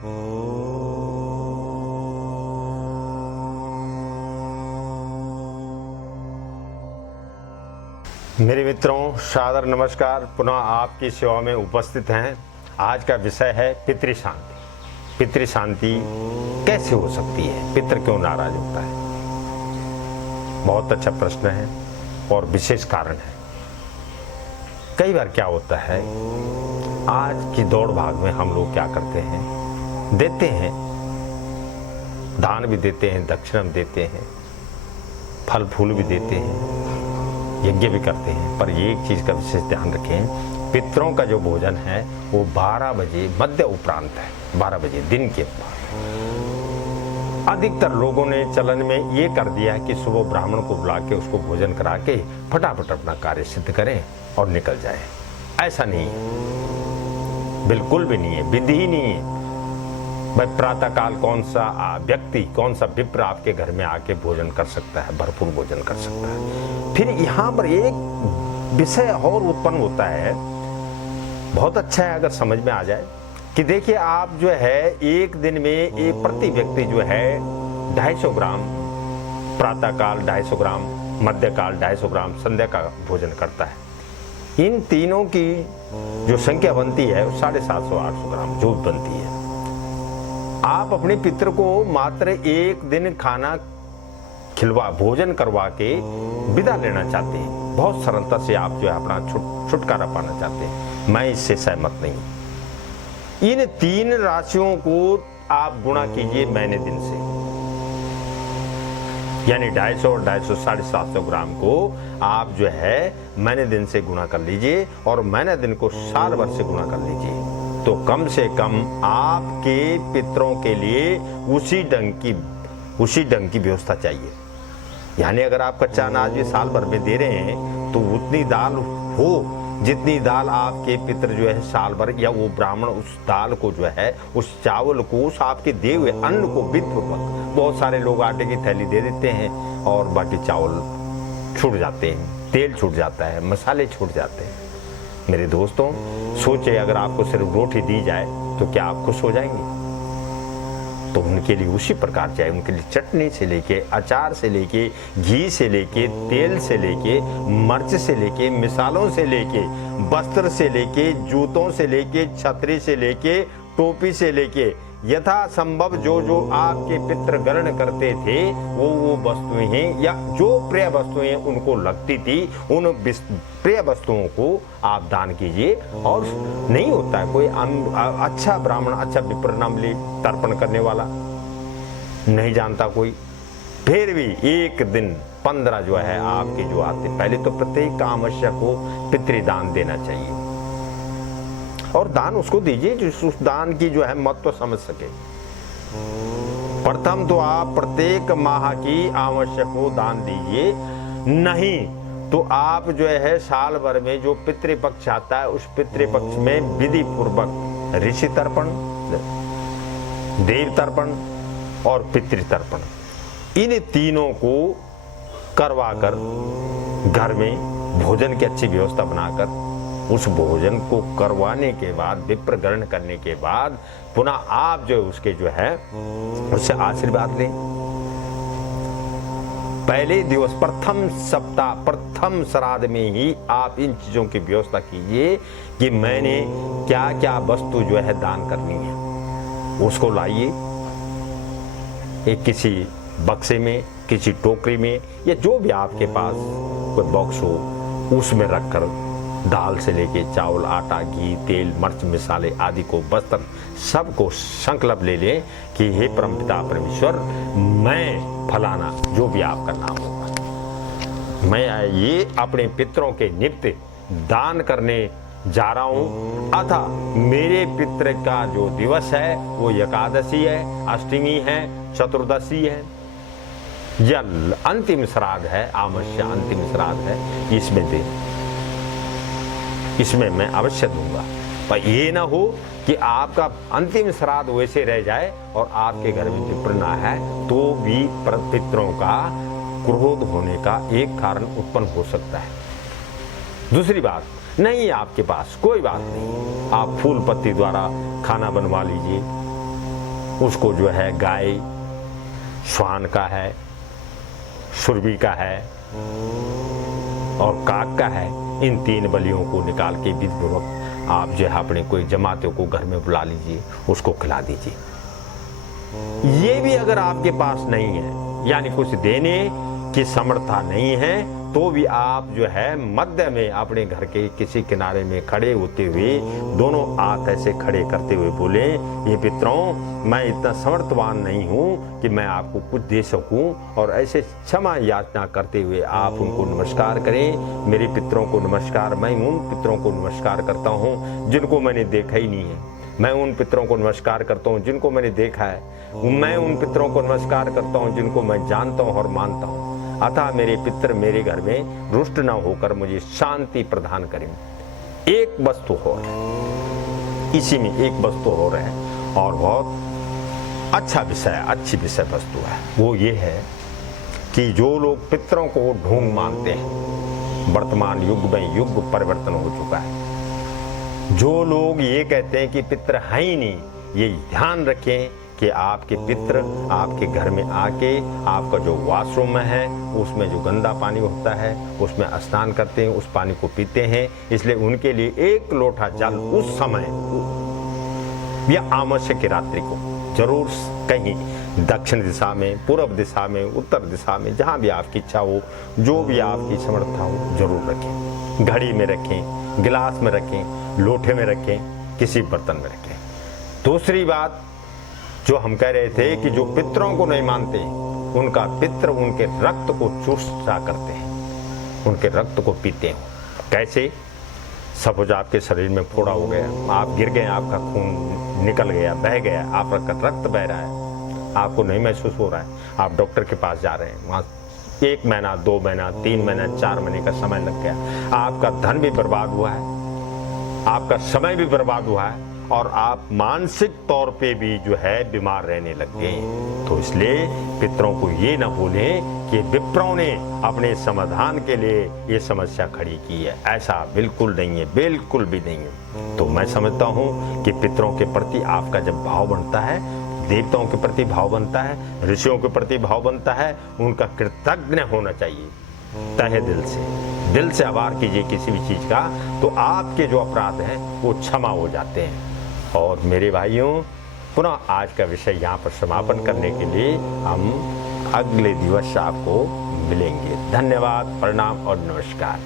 मेरे मित्रों, सादर नमस्कार। पुनः आपकी सेवा में उपस्थित हैं। आज का विषय है पितृ शांति। पितृ शांति कैसे हो सकती है? पितृ क्यों नाराज होता है? बहुत अच्छा प्रश्न है और विशेष कारण है। कई बार क्या होता है, आज की दौड़ भाग में हम लोग क्या करते हैं, देते हैं, दान भी देते हैं, दक्षिणा भी देते हैं, फल फूल भी देते हैं, यज्ञ भी करते हैं। पर ये एक चीज़ का विशेष ध्यान रखें, पितरों का जो भोजन है वो 12 बजे मध्य उपरांत है, 12 बजे दिन के बाद। अधिकतर लोगों ने चलन में ये कर दिया है कि सुबह ब्राह्मण को बुला के उसको भोजन करा के फटाफट अपना कार्य सिद्ध करें और निकल जाए। ऐसा नहीं है, बिल्कुल भी नहीं है, विधि ही नहीं है। भाई प्रातःकाल कौन सा व्यक्ति, कौन सा विप्र आपके घर में आके भोजन कर सकता है, भरपूर भोजन कर सकता है? फिर यहाँ पर एक विषय और उत्पन्न होता है, बहुत अच्छा है अगर समझ में आ जाए कि देखिए, आप जो है एक दिन में एक प्रति व्यक्ति जो है 250 ग्राम प्रातःकाल, 250 ग्राम मध्यकाल, 250 ग्राम संध्या का भोजन करता है। इन तीनों की जो संख्या बनती है 750-800 ग्राम जो बनती है। आप अपने पितृ को मात्र एक दिन खाना खिलवा, भोजन करवा के विदा लेना चाहते हैं। बहुत सरलता से आप जो है अपना छुटकारा पाना चाहते हैं। मैं इससे सहमत नहीं। इन 3 राशियों को आप गुणा कीजिए महीने दिन से, यानी 250 और 250 750 ग्राम को आप जो है महीने दिन से गुणा कर लीजिए और महीने दिन को साल भर से गुणा कर लीजिए, तो कम से कम आपके पितरों के लिए उसी ढंग की व्यवस्था चाहिए। यानी अगर आप कच्चा अनाज भी साल भर में दे रहे हैं तो उतनी दाल हो जितनी दाल आपके पितर जो है साल भर, या वो ब्राह्मण उस दाल को जो है, उस चावल को, उस आपके दिए हुए अन्न को विधिपूर्वक, बहुत सारे लोग आटे की थैली दे देते हैं और बाकी चावल छूट जाते हैं, तेल छूट जाता है, मसाले छूट जाते हैं। मेरे दोस्तों, सोचे अगर आपको सिर्फ रोटी दी जाए तो क्या आप खुश हो जाएंगे? तो उनके लिए उसी प्रकार चाहिए। उनके लिए चटनी से लेके, अचार से लेके, घी से लेके, तेल से लेके, मिर्च से लेके, मिसालों से लेके, वस्त्र से लेके, जूतों से लेके, छतरी से लेके, टोपी से लेके, यथा संभव जो जो आपके पितृ ग्रहण करते थे वो वस्तुएं हैं, या जो प्रिय वस्तुएं उनको लगती थी, उन प्रिय वस्तुओं को आप दान कीजिए। और नहीं होता है कोई अच्छा ब्राह्मण, अच्छा विप्र नाम ले तर्पण करने वाला नहीं जानता कोई, फिर भी एक दिन 15 जो है आपके जो आते, पहले तो प्रत्येक आवश्यक को पितृदान देना चाहिए और दान उसको दीजिए जो उस दान की जो है महत्व समझ सके। प्रथम तो आप प्रत्येक माह की आवश्यक को दान दीजिए, नहीं तो आप जो है साल भर में जो पितृपक्ष आता है उस पितृपक्ष में विधि पूर्वक ऋषि तर्पण, देव तर्पण और पितृ तर्पण, इन तीनों को करवाकर घर में भोजन की अच्छी व्यवस्था बनाकर, उस भोजन को करवाने के बाद, विप्र ग्रहण करने के बाद पुनः आप जो उसके जो है उससे आशीर्वाद लें। पहले दिवस, प्रथम सप्ताह, प्रथम श्राद्ध में ही आप इन चीजों की व्यवस्था कीजिए कि मैंने क्या क्या वस्तु जो है दान करनी है, उसको लाइए एक किसी बक्से में, किसी टोकरी में, या जो भी आपके पास कोई बॉक्स हो उसमें रखकर दाल से लेके चावल, आटा, घी, तेल, मिर्च, मिसाले आदि को, वस्त्र सबको संकल्प ले लें कि हे परमपिता परमेश्वर, मैं फलाना जो भी आपका नाम होगा, मैं ये अपने पितरों के निमित्त दान करने जा रहा हूँ। अतः मेरे पितृ का जो दिवस है वो एकादशी है, अष्टमी है, चतुर्दशी है, या अंतिम श्राद्ध है, आमस्य अंतिम श्राद्ध है, इसमें दे, इसमें मैं अवश्य दूंगा। पर ये ना हो कि आपका अंतिम श्राद्ध वैसे रह जाए और आपके घर में विप्र ना है, तो भी पितरों का क्रोध होने का एक कारण उत्पन्न हो सकता है। दूसरी बात, नहीं आपके पास कोई बात नहीं, आप फूल पत्ती द्वारा खाना बनवा लीजिए, उसको जो है गाय, श्वान का है, सुरभि का है और काक का है, इन 3 बलियों को निकाल के विधिपूर्वक आप जो है अपने कोई जमातियों को घर में बुला लीजिए, उसको खिला दीजिए। ये भी अगर आपके पास नहीं है, यानी कुछ देने की समर्था नहीं है, तो भी आप जो है मध्य में अपने घर के किसी किनारे में खड़े होते हुए दोनों हाथ ऐसे खड़े करते हुए बोले, ये पितरों, मैं इतना समर्थवान नहीं हूँ कि मैं आपको कुछ दे सकूँ, और ऐसे क्षमा याचना करते हुए आप उनको नमस्कार करें। मेरे पितरों को नमस्कार, मैं उन पितरों को नमस्कार करता हूँ जिनको मैंने देखा ही नहीं है, मैं उन पितरों को नमस्कार करता हूँ जिनको मैंने देखा है, मैं उन पितरों को नमस्कार करता हूँ जिनको मैं जानता हूँ और मानता हूँ। अतः मेरे पितर मेरे घर में रुष्ट न होकर मुझे शांति प्रदान करें। एक वस्तु हो रहा है, इसी में एक वस्तु हो रहा है और बहुत अच्छा विषय, अच्छी विषय वस्तु है। वो ये है कि जो लोग पितरों को ढोंग मानते हैं, वर्तमान युग में युग परिवर्तन हो चुका है। जो लोग ये कहते हैं कि पितर है ही नहीं, ये ध्यान रखें कि आपके पितर आपके घर में आके आपका जो वॉशरूम है उसमें जो गंदा पानी होता है उसमें स्नान करते हैं, उस पानी को पीते हैं। इसलिए उनके लिए 1 लोटा जल उस समय या अमावस्या की रात्रि को जरूर कहीं दक्षिण दिशा में, पूर्व दिशा में, उत्तर दिशा में, जहाँ भी आपकी इच्छा हो, जो भी आपकी समर्था हो, जरूर रखें। घड़ी में रखें, गिलास में रखें, लोटे में रखें, किसी बर्तन में रखें। दूसरी बात जो हम कह रहे थे कि जो पितरों को नहीं मानते, उनका पितर उनके रक्त को चूसा करते हैं, उनके रक्त को पीते हैं। कैसे? सपोज आपके शरीर में फोड़ा हो गया, आप गिर गए, आपका खून निकल गया, बह गया, आपका रक्त बह रहा है, आपको नहीं महसूस हो रहा है, आप डॉक्टर के पास जा रहे हैं, वहाँ 1 महीना, 2 महीना, 3 महीना, 4 महीने का समय लग गया, आपका धन भी बर्बाद हुआ है, आपका समय भी बर्बाद हुआ है और आप मानसिक तौर पे भी जो है बीमार रहने लग गए। तो इसलिए पितरों को ये ना बोलें कि विप्रों ने अपने समाधान के लिए ये समस्या खड़ी की है, ऐसा बिल्कुल नहीं है, बिल्कुल भी नहीं है। तो मैं समझता हूँ कि पितरों के प्रति आपका जब भाव बनता है, देवताओं के प्रति भाव बनता है, ऋषियों के प्रति भाव बनता है, उनका कृतज्ञ होना चाहिए तहे दिल से आभार कीजिए किसी भी चीज का, तो आपके जो अपराध हैं वो क्षमा हो जाते हैं। और मेरे भाइयों, पुनः आज का विषय यहाँ पर समापन करने के लिए हम अगले दिवस आपको मिलेंगे। धन्यवाद, प्रणाम और नमस्कार।